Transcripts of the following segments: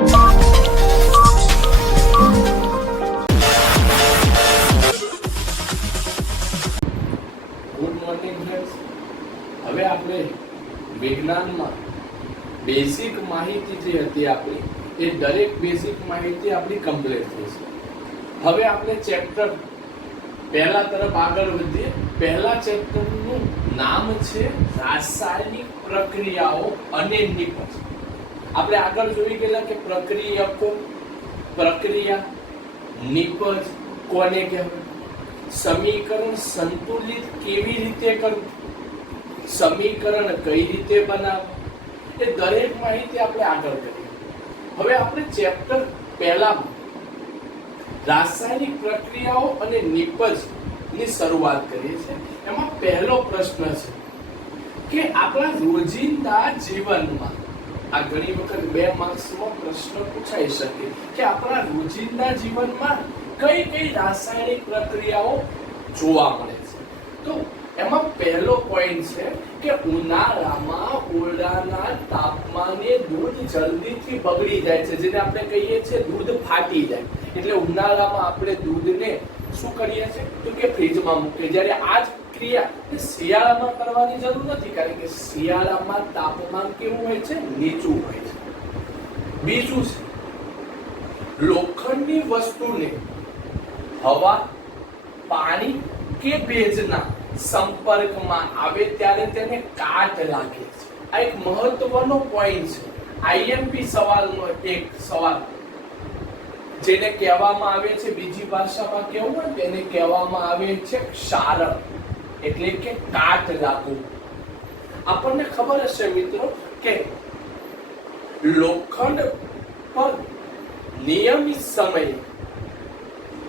Good morning friends. હવે આપણે વિજ્ઞાનમાં બેઝિક માહિતી જે હતી આપણી, એ દરેક બેઝિક માહિતી આપણી કમ્પ્લીટ થઈ છે. હવે આપણે ચેપ્ટર પહેલા તરફ આગળ વધીએ. પહેલા ચેપ્ટરનું નામ છે રાસાયણિક પ્રક્રિયાઓ અને નિપજ. આપણે આગળ જોઈ ગયેલા કે પ્રક્રિયકો, પ્રક્રિયા, નિપજ કોને કહેવાય, સમીકરણ સંતુલિત કેવી રીતે કરવું, સમીકરણ કઈ રીતે બનાવવું, એ દરેક માહિતી આપણે આગળ કરીએ. હવે આપણે ચેપ્ટર પહેલામાં રાસાયણિક પ્રક્રિયાઓ અને નિપજ ની શરૂઆત કરીએ છીએ. એમાં પહેલો પ્રશ્ન છે કે આપણા રોજિંદા જીવનમાં, આ ઘણી વખત 2 માર્ક્સમાં પ્રશ્ન પૂછાઈ શકે કે આપણા રોજિંદા જીવનમાં કઈ કઈ રાસાયણિક પ્રક્રિયાઓ જોવા મળે છે. તો એમાં પહેલો પોઈન્ટ છે કે ઉનાળામાં ઓરડાના તાપમાને દૂધ જલ્દીથી બગડી જાય છે, જેને આપણે કહીએ છીએ દૂધ ફાટી જાય. એટલે ઉનાળામાં આપણે દૂધને શું કરીએ છીએ તો કે ફ્રીજમાં મૂકીએ. જ્યારે આ જ ક્રિયા શિયાળામાં કરવાની જરૂર નથી, કારણ કે શિયાળામાં તાપમાન કેવું હોય છે, નીચું હોય છે. બીજું છે લોખંડની વસ્તુને હવા, પાણી કે ભેજના સંપર્કમાં આવે ત્યારે તેને કાટ લાગે છે. આ એક મહત્વનો પોઈન્ટ છે. આઈએમપી સવાલનો એક સવાલ, જેને કહેવામાં આવે છે, બીજી ભાષામાં કેવું હોય તેને કહેવામાં આવે છે ક્ષારણ, એટલે કે કાટ લાગવું. આપણને ખબર હશે મિત્રો કે લોખંડ પર નિયમિત સમયે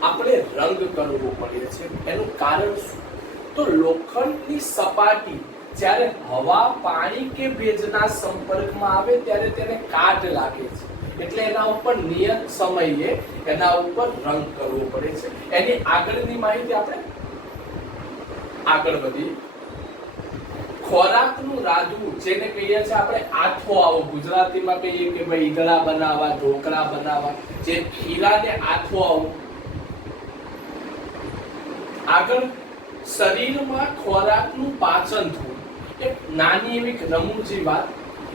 આપણે રંગ કરવો પડે છે. એનું કારણ શું? તો લોખંડની સપાટી જ્યારે હવા, પાણી કે ભેજના સંપર્કમાં આવે ત્યારે તેને કાટ લાગે છે. એટલે એના ઉપર નિયત સમયે એના ઉપર રંગ કરવો પડે છે. એની આગળની માહિતી આપણે આગળ વધીએ. ખોરાકનું રાંધવું, જેને કહીએ છીએ આપણે આથો આવો, ગુજરાતીમાં કહીએ કે ભાઈ ઈદડા બનાવવા, ઢોકળા બનાવવા, જે ખીરાને આથો આવો. આગળ શરીરમાં ખોરાકનું પાચન થવું. એક નાની એવી રમૂજી વાત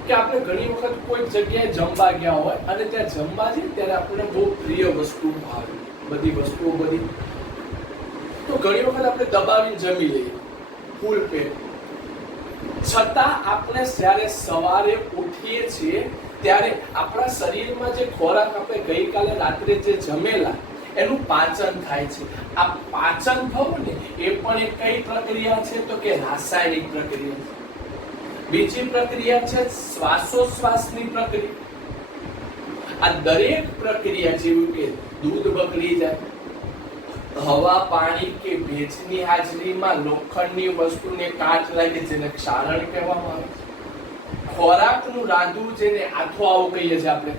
કે આપણે ઘણી વખત કોઈ જગ્યાએ જમવા ગયા હોય અને ત્યાં જમવા જઈએ ત્યારે આપણને બહુ પ્રિય વસ્તુ ભાવે, બધી વસ્તુઓ બધી, તો ઘણી વખત આપણે દબાવીને જમી લઈએ ફૂલ પેટ. છતાં આપણે જ્યારે સવારે ઉઠીએ છીએ ત્યારે આપણા શરીરમાં જે ખોરાક આપણે ગઈકાલે રાત્રે જે જમેલા એનું પાચન થાય છે. આ પાચન થવું ને એ પણ એક કઈ પ્રક્રિયા છે તો કે રાસાયણિક પ્રક્રિયા છે. બીજી પ્રક્રિયા છે શ્વાસોશ્વાસની પ્રક્રિયા. આ દરેક પ્રક્રિયા, જેવું કે દૂધ બગડી જાય, હવા, પાણી કે ભેજની હાજરીમાં લોખંડની વસ્તુને કાટ લાગે, જેને ક્ષારણ કહેવામાં આવે છે. ખોરાકનું રાંધવું, જેને આથો આવો કહીએ છીએ આપણે.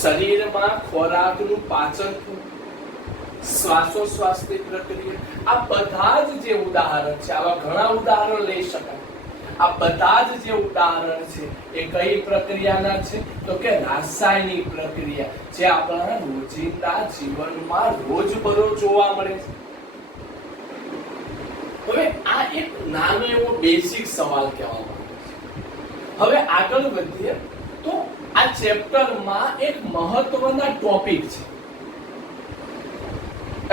શરીરમાં ખોરાકનું પાચન થવું, શ્વાસોશ્વાસની પ્રક્રિયા. આ બધા જ જે ઉદાહરણ છે, આવા ઘણા ઉદાહરણ લઈ શકાય. આ બધા જ જે ઉદાહરણ છે એ કઈ પ્રક્રિયાના છે તો કે રાસાયણિક પ્રક્રિયા, જે આપણા રોજિંદા જીવનમાં રોજબરોજ જોવા મળે છે. હવે આ એક નાનો એવો બેઝિક સવાલ કહેવામાં આવે છે. હવે આગળ વધીએ તો આ ચેપ્ટરમાં એક મહત્વના ટોપિક છે.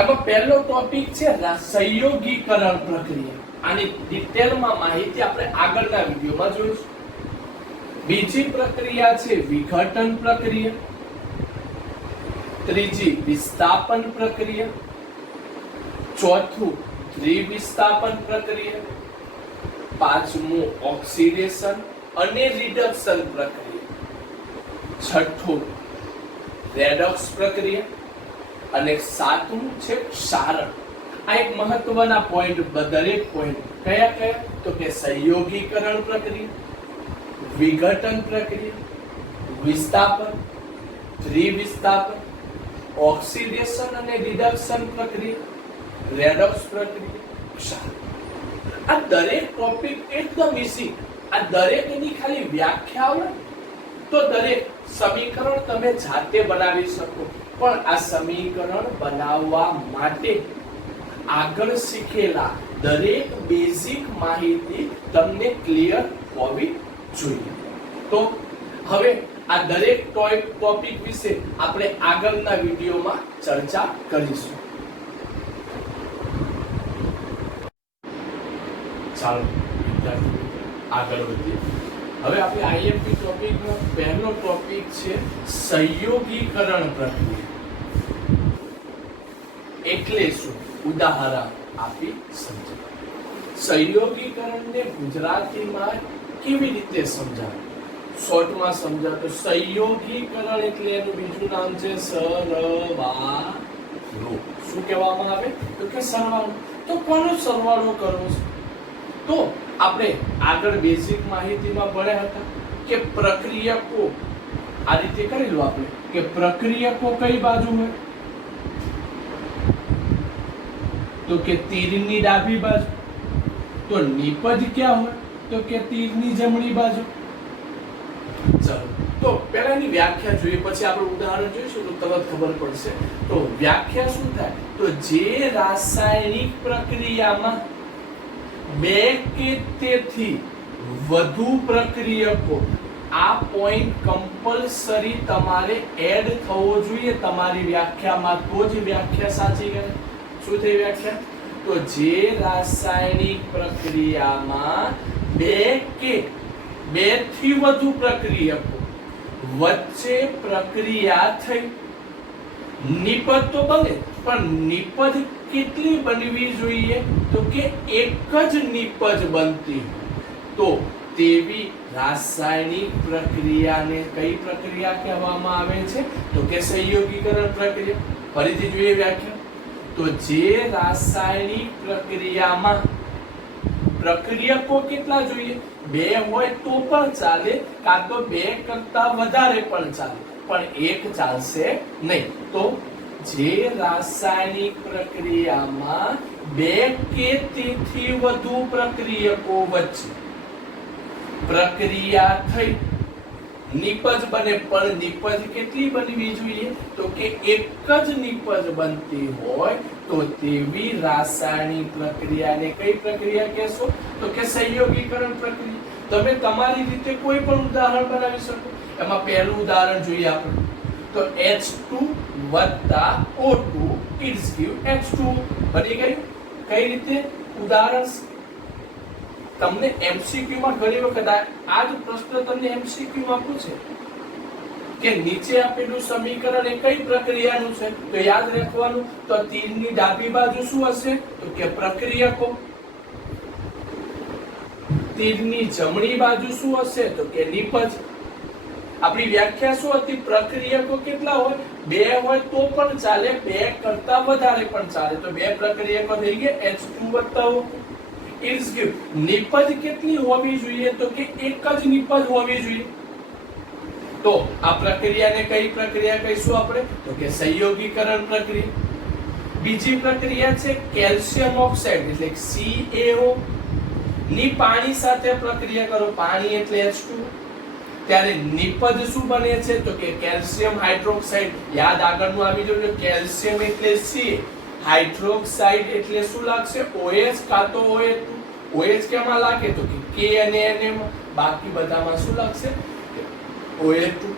એમાં પહેલો ટોપિક છે સંયોગીકરણ પ્રક્રિયા. આની ડિટેલમાં માહિતી આપણે આગળના વિડીયોમાં જોઈશું. બીજી પ્રક્રિયા છે વિઘટન પ્રક્રિયા. ત્રીજી વિસ્થાપન પ્રક્રિયા. ચોથું દ્વિવિસ્થાપન પ્રક્રિયા. પાંચમું ઓક્સિડેશન અને રિડક્શન પ્રક્રિયા. છઠ્ઠું રેડોક્સ પ્રક્રિયા. અને સાતમું છે ક્ષારણ. આ એક મહત્વના પોઈન્ટ, દરેક પોઈન્ટ કયા કયા તો કે સંયોગીકરણ પ્રક્રિયા, વિઘટન પ્રક્રિયા, વિસ્થાપન, દ્વિવિસ્થાપન, ઓક્સિડેશન અને રિડક્શન પ્રક્રિયા, રેડોક્સ પ્રક્રિયા, ક્ષારણ. આ દરેક ટોપિક એકદમ ઈઝી. આ દરેકની ખાલી વ્યાખ્યા આવે તો દરેક સમીકરણ તમે જાતે બનાવી શકો, પણ આ સમીકરણ બનાવવા માટે આગળ શીખેલા દરેક બેઝિક માહિતી તમને ક્લિયર હોવી જોઈએ. તો હવે આ દરેક ટોપિક વિશે આપણે આગળના વિડીયોમાં ચર્ચા કરીશું. ચાલો વિદ્યાર્થી આગળ વધીએ. હવે આપણે આઈએમપી ટોપિકનો પહેલો ટોપિક છે સંયોગીકરણ પ્રક્રિયા. એટલે શું? ઉદાહરણ આપી સમજો. સંયોગીકરણને ગુજરાતીમાં કેવી રીતે સમજાવે? શોર્ટમાં સમજાવો. સંયોગીકરણ એટલે એનું બીજું નામ છે સરવાળો. શું કહેવામાં આવે? તો કે સરવાળો. તો કોનો સરવાળો કરવો છે? તો આપણે આગળ બેઝિક માહિતીમાં ભણ્યા હતા કે પ્રક્રિયકો આ રીતે કરી લો આપણે કે પ્રક્રિયકો કઈ બાજુ હોય? તો કે તીરની ડાબી બાજુ. તો નિપજ ક્યાં હોય? તો કે તીરની જમણી બાજુ. ચલો તો પહેલાની વ્યાખ્યા જોઈએ, પછી આપણે ઉદાહરણ જોઈશું તો તરત ખબર પડશે. તો વ્યાખ્યા શું થાય? તો જે રાસાયણિક પ્રક્રિયામાં બે કે તેથી વધુ પ્રક્રિયકો, આ પોઈન્ટ કમ્પલસરી તમારે એડ થવો જોઈએ તમારી વ્યાખ્યામાં, તો જ વ્યાખ્યા સાચી ગણાય. શું થઈ વ્યાખ્યા? તો જે રાસાયણિક પ્રક્રિયામાં બે કે બે થી વધુ પ્રક્રિયકો વચ્ચે પ્રક્રિયા થઈ, નિપજ તો બને, પણ નિપજ કેટલી બનવી જોઈએ? તો કે એક જ નિપજ બનતી તો તેવી રાસાયણિક પ્રક્રિયાને કઈ પ્રક્રિયા કહેવામાં આવે છે? તો કે સંયોગીકરણ પ્રક્રિયા. ફરીથી જોઈએ વ્યાખ્યા. તો જે રાસાયણિક પ્રક્રિયામાં પ્રક્રિયકો કેટલા જોઈએ? બે હોય તો પણ ચાલે, કાં તો બે કરતા વધારે પણ ચાલે, પણ એક ચાલશે નહીં. તો જે રાસાયણિક પ્રક્રિયામાં બે કે તેથી વધુ પ્રક્રિયકો વચ્ચે પ્રક્રિયા થઈ, નિપજ બને, પણ નિપજ કેટલી બનવી જોઈએ? તો કે એક જ નિપજ બનતી હોય તો તેવી રાસાયણિક પ્રક્રિયાને કઈ પ્રક્રિયા કહેશો? તો કે સંયોગીકરણ પ્રક્રિયા. તમે તમારી રીતે કોઈ પણ ઉદાહરણ બનાવી શકો. એમાં પહેલું ઉદાહરણ જોઈએ આપણે. તો H2 + O2 gives H2 બની ગયું. કઈ રીતે? ઉદાહરણ તમને એમસીક્યુ માં ઘણી વખત આ જ પ્રશ્ન તમને એમસીક્યુ માં પૂછે કે નીચે આપેલું સમીકરણ એ કઈ પ્રક્રિયાનું છે? તો યાદ રાખવાનું. તો તીરની ડાબી બાજુ શું હશે? તો કે પ્રક્રિયકો. તીરની જમણી બાજુ શું હશે? તો કે નિપજ. આપણી વ્યાખ્યા શું હતી? પ્રક્રિયકો કેટલા હોય? બે હોય તો પણ ચાલે, બે કરતા વધારે પણ ચાલે. તો બે પ્રક્રિયકો થઈ ગયા H2 + O. It's give. નિપજ કેટલી હોવી જોઈએ? તો કે એક જ નિપજ હોવી જોઈએ. તો આ પ્રક્રિયાને કઈ પ્રક્રિયા કહીશું આપણે? તો કે સંયોગીકરણ પ્રક્રિયા. બીજી પ્રક્રિયા છે કેલ્શિયમ ઓક્સાઇડ એટલે CaO ની પાણી સાથે પ્રક્રિયા કરો. પાણી એટલે H2. ત્યારે નિપજ શું બને છે? તો કે કેલ્શિયમ હાઇડ્રોક્સાઇડ. યાદ આગળનું આવી જવું. કેલ્શિયમ એટલે Ca, હાઇડ્રોક્સાઇડ એટલે શું લાગશે? OH કાં તો OH2. OH કેમાં લાગે? તો કે K અને Na માં. બાકી બધામાં શું લાગશે? OH2.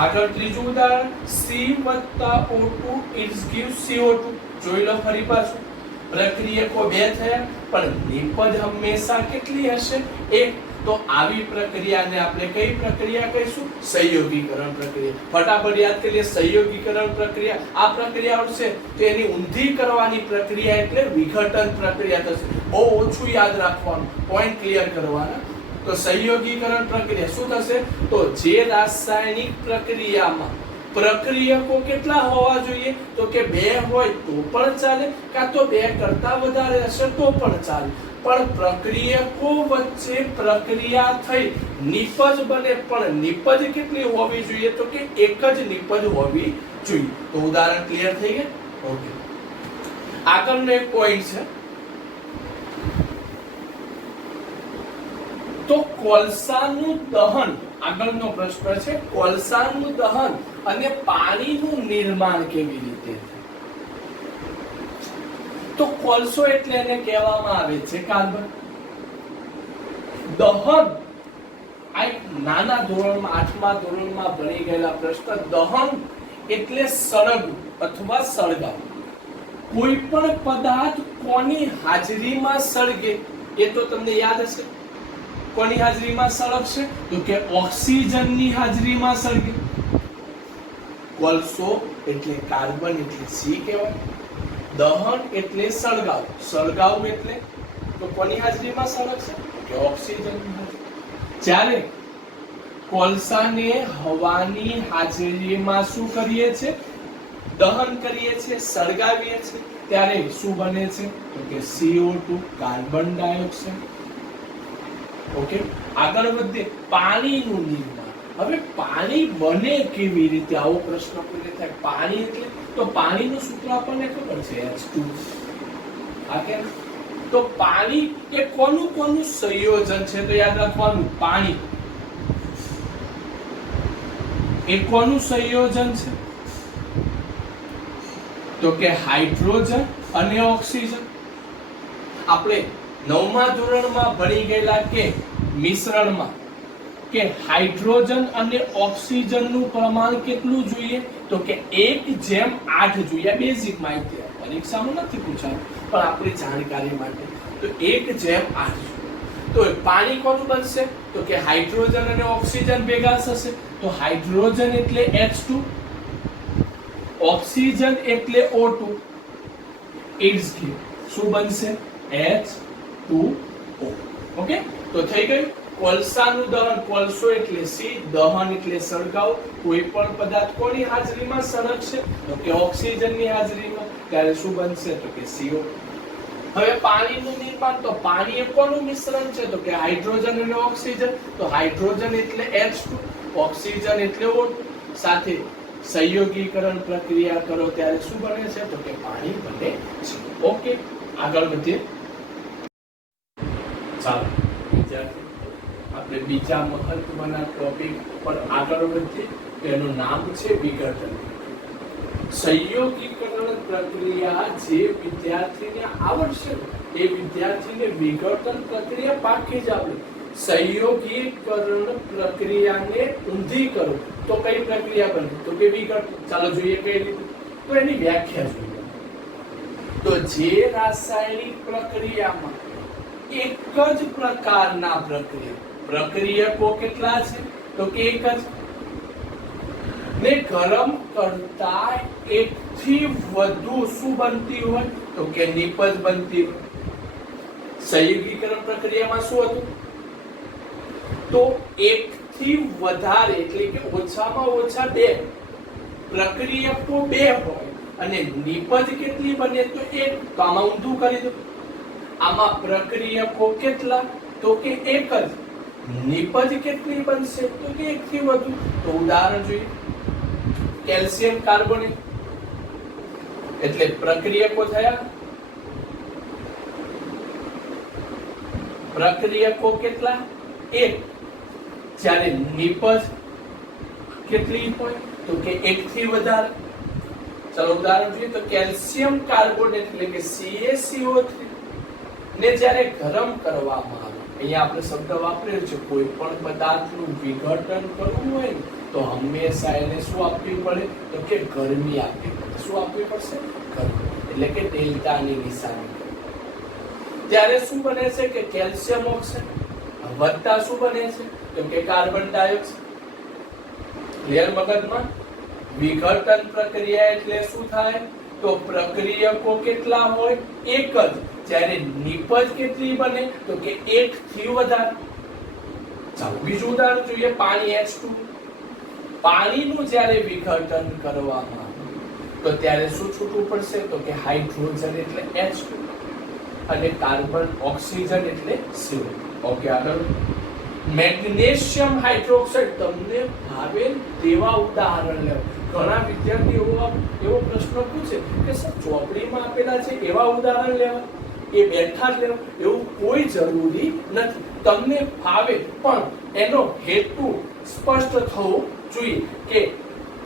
આગળ ત્રીજું ઉદાહરણ C + O2 it gives CO2. જોઈ લો ફરી પાછું. પ્રક્રિયકો બે થયા પણ નિપજ હંમેશા કેટલી હશે? એક. તો આવી પ્રક્રિયાને આપણે કઈ પ્રક્રિયા કહીશું? સંયોગીકરણ પ્રક્રિયા. ફટાફટ યાદ કરી લે. સંયોગીકરણ પ્રક્રિયા. આ પ્રક્રિયા આવશે તો એની ઊંધી કરવાની પ્રક્રિયા એટલે વિઘટન પ્રક્રિયા થશે. બહુ ઓછું યાદ રાખવાનું, પોઈન્ટ ક્લિયર કરવાના. તો સંયોગીકરણ પ્રક્રિયા શું થશે? તો જે રાસાયણિક પ્રક્રિયામાં પ્રક્રિયકો કેટલા હોવા જોઈએ? તો કે બે હોય તો પણ ચાલે, કાં તો બે કરતા વધારે હશે તો પણ ચાલે, પણ પ્રક્રિયકો વચ્ચે પ્રક્રિયા થઈ નિપજ બને, પણ નિપજ કેટલી હોવી જોઈએ? તો કે એક જ નિપજ હોવી જોઈએ. તો ઉદાહરણ ક્લિયર થઈ ગયું? ઓકે. આગળનો એક પોઈન્ટ છે. તો કોલસાનું દહન આગળનો પ્રશ્ન છે કોલસાનું દહન અને પાણીનું નિર્માણ કેવી રીતે થાય? તો કોલસો એટલે એને કહેવામાં આવે છે કાર્બન. દહન આ એક નાના ધોરણમાં 8મા ધોરણમાં ભણી ગયેલા પ્રશ્ન. દહન એટલે સળગવું અથવા સળગાવવું. કોઈ પણ પદાર્થ કોની હાજરીમાં સળગે એ તો તમને યાદ હશે. કોની હાજરીમાં સળગશે? તો કે ઓક્સિજનની હાજરીમાં સળગે. કોલસો એટલે કાર્બન એટલે સી કહેવાય. દહન એટલે સળગાવ. સળગાવ એટલે તો કોની હાજરીમાં સળગશે? કે ઓક્સિજનની હાજરી. જ્યારે કોલસાને હવાની હાજરીમાં શું કરીએ છે? દહન કરીએ છે, સળગાવીએ છે, ત્યારે શું બને છે? તો કે CO2 કાર્બન ડાયોક્સાઇડ. ઓકે, આગળ વધીએ. પાણીનું નિર્માણ. હવે પાણી બને કેવી રીતે? આવો પ્રશ્ન પૂછે થાય. પાણી એટલે તો પાણીનું સૂત્ર આપણને ખબર છે H2. આ કે તો પાણી એ કોનું સંયોજન છે? તો યાદ રાખવાનું, પાણી એ કોનું સંયોજન છે? તો કે હાઇડ્રોજન અને ઓક્સિજન. આપણે 9મા ધોરણમાં ભણી ગયેલા કે મિશ્રણમાં કે હાઇડ્રોજન અને ઓક્સિજનનું પ્રમાણ કેટલું જોઈએ? તો કે 1:8 જોઈએ. બેઝિક માહિતી પરીક્ષામાં નથી પૂછાય પણ આપણી જાણકારી માટે. તો 1:8. તો પાણી કોનું બનશે? તો કે હાઇડ્રોજન અને ઓક્સિજન ભેગા થશે. તો હાઇડ્રોજન એટલે H2, ઓક્સિજન એટલે O2. ઇટ્સ શું બનશે? H2O. ઓકે, તો થઈ ગયું. કોલસાનું દહન. કોલસો એટલે સી, દહન એટલે સળગાવ. કોઈ પણ પદાર્થ કોની હાજરીમાં સળગશે? તો કે ઓક્સિજનની હાજરીમાં. ત્યારે શું બનશે? તો કે CO. હવે પાણીનું નિર્માણ. તો પાણી એ કોનું મિશ્રણ છે? તો કે હાઇડ્રોજન અને ઓક્સિજન. તો હાઇડ્રોજન એટલે H2, ઓક્સિજન એટલે O2. સાથે સંયોગીકરણ પ્રક્રિયા કરો ત્યારે શું બને છે? તો કે પાણી બને છે. ઓકે, આગળ વધીએ. ચાલો વિદ્યાર્થી, આપણે બીજા મહત્વના ટોપિક પર આગળ વધીએ. તેનું નામ છે વિઘટન. સંયોગીકરણ પ્રક્રિયા જે વિદ્યાર્થીને આવડશે એ વિદ્યાર્થીને વિઘટન પ્રક્રિયા પાકી જ આવડે. સંયોગીકરણ પ્રક્રિયાને ઊંધી કરો તો કઈ પ્રક્રિયા બને? તો કે વિઘટન. ચાલો જોઈએ કઈ રીતે. તો એની વ્યાખ્યા જોઈએ. તો જે રાસાયણિક પ્રક્રિયામાં એક જ પ્રકારના પ્રક્રિયકો કેટલા છે? તો કે એક જ. ને ગરમ કરતા એકથી વધુ શું બનતી હોય? તો કે નિપજ બનતી હોય. સંયોગીકરણ પ્રક્રિયામાં શું હતું? તો એકથી વધારે એટલે કે ઓછામાં ઓછા 2 પ્રક્રિયકો 2 હોય અને નિપજ કેટલી બને? તો 1. તો આમાં ઊંધું કરી દો. આમાં પ્રક્રિયકો કેટલા? તો કે 1 જ. નિપજ કેટલી બનશે? તો કે 1 થી વધુ. તો ઉદાહરણ જોઈએ. કેલ્શિયમ કાર્બોનેટ એટલે પ્રક્રિયકો થયા. પ્રક્રિયકો કેટલા? 1. જ્યારે નિપજ કેટલી હોય? તો કે 1 થી વધારે. ચલો ઉદાહરણ જોઈએ. તો કેલ્શિયમ કાર્બોનેટ એટલે કે CaCO3 ને જ્યારે ગરમ કરવામાં આવે, અહીંયા આપણે શબ્દ વાપર્યો છે, કોઈ પણ પદાર્થનું વિઘટન કરવું હોય તો હંમેશા એને શું આપવી પડે? તો કે ગરમી આપવી પડે. શું આપવી પડશે? ગરમી. એટલે કે ડેલ્ટાની નિશાની. ત્યારે શું બને છે? કે કેલ્શિયમ ઓક્સાઇડ વધતા શું બને છે? તો કે કાર્બન ડાયોક્સાઇડ. ક્લિયર મગજમાં? વિઘટન પ્રક્રિયા એટલે શું થાય? તો પ્રક્રિયકો કેટલા હોય? 1 જ. જ્યારે નિપજ કેટલી બને? તો કે 1 થી વધારે. ચાલો બીજું ઉદાહરણ જોઈએ. પાણી H2. પાણીનું જ્યારે વિઘટન કરવામાં આવે તો ત્યારે શું છૂટવું પડશે? તો કે હાઇડ્રોજન એટલે H2 અને કાર્બન ઓક્સિજન એટલે CO. ઓકે, આગળ. Magnesium hydroxide. તમને ભાવે તેવા ઉદાહરણ લેવો. ઘણા વિદ્યાર્થીઓ એવો પ્રશ્ન પૂછે કે સર ચોપડીમાં આપેલા છે એવા ઉદાહરણ લેવા, એ બેઠા જ લેવા. એવું કોઈ જરૂરી નથી. તમને ફાવે પણ એનો હેતુ સ્પષ્ટ થવો જોઈએ કે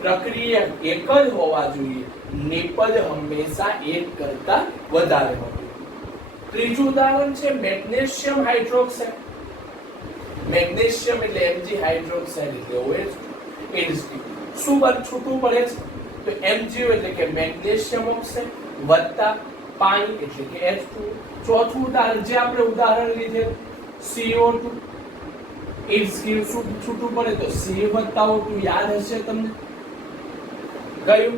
પ્રક્રિયા એક જ હોવા જોઈએ, નિપજ હંમેશા એક કરતા વધારે હોવી. ત્રીજું ઉદાહરણ છે મેગ્નેશિયમ હાઇડ્રોક્સાઇડ. મેગ્નેશિયમ એટલે Mg હાઇડ્રોક્સાઇડ એટલે OH. શું છૂટું પડે છે? તો MgO એટલે કે મેગ્નેશિયમ ઓક્સાઇડ વત્તા પાણી એટલે કે H2. ચોથું ઉદાહરણ જે આપણે ઉદાહરણ લીધેલું CO2, ઇટ્સ ગીવ છૂટું પડે તો C વત્તા O2 યાદ હશે તમને. કયું?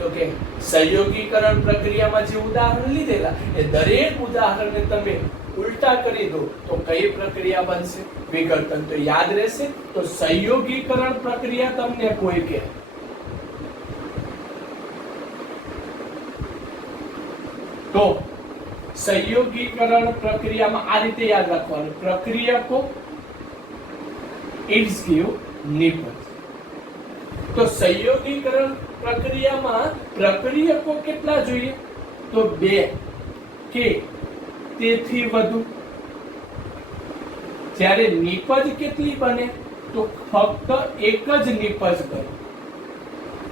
તો કે સંયોગીકરણ પ્રક્રિયામાં જે ઉદાહરણ લીધેલા એ દરેક ઉદાહરણને તમે ઉલટા કરી દો તો કઈ પ્રક્રિયા બનશે? વિઘટન. તો યાદ રહેશે. તો સંયોગીકરણ પ્રક્રિયા તમને કોઈ કે તો સંયોગીકરણ પ્રક્રિયામાં આ રીતે યાદ રાખવાનું, પ્રક્રિયકો ઇટ્સ ગીવ નિપજ. તો સંયોગીકરણ પ્રક્રિયામાં પ્રક્રિયકો કેટલા જોઈએ? તો 2 કે તેથી વધુ. જ્યારે નિપજ કેટલી બને? તો ફક્ત એક જ નિપજ બને.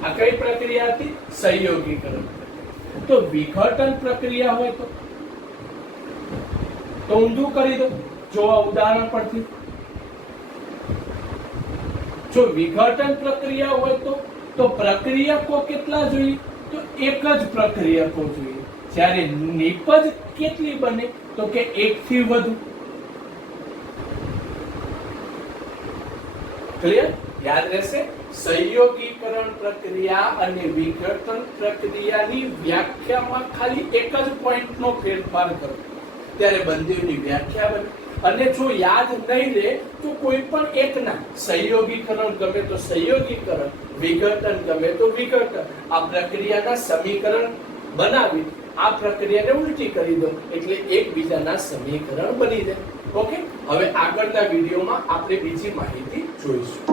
આ કઈ પ્રક્રિયા હતી? સંયોગીકરણ. તો વિઘટન પ્રક્રિયા હોય તો ઊંધું કરી દો. જો આ ઉદાહરણ પરથી જો વિઘટન પ્રક્રિયા હોય તો પ્રક્રિયકો કેટલા જોઈએ? તો એક જ પ્રક્રિયકો જોઈએ. જ્યારે નિપજ કેટલી બને? તો કે એક થી વધુ. ક્લિયર? યાદ રહેશે. સંયોગીકરણ પ્રક્રિયા અને વિઘટન પ્રક્રિયાની વ્યાખ્યામાં ખાલી એક જ પોઈન્ટનો ફેરફાર કરો ત્યારે બંનેની વ્યાખ્યા બને. અને જો યાદ નહીં રહે તો કોઈ પણ એકના સંયોગીકરણ ગમે તો સંયોગીકરણ, વિઘટન ગમે તો વિઘટન, આ પ્રક્રિયાના સમીકરણ બનાવી આ પ્રક્રિયાને ઉલટી કરી દો એટલે એકબીજાના સમીકરણ બની જાય. ઓકે, હવે આગળના વિડીયોમાં આપણે બીજી માહિતી જોઈશું.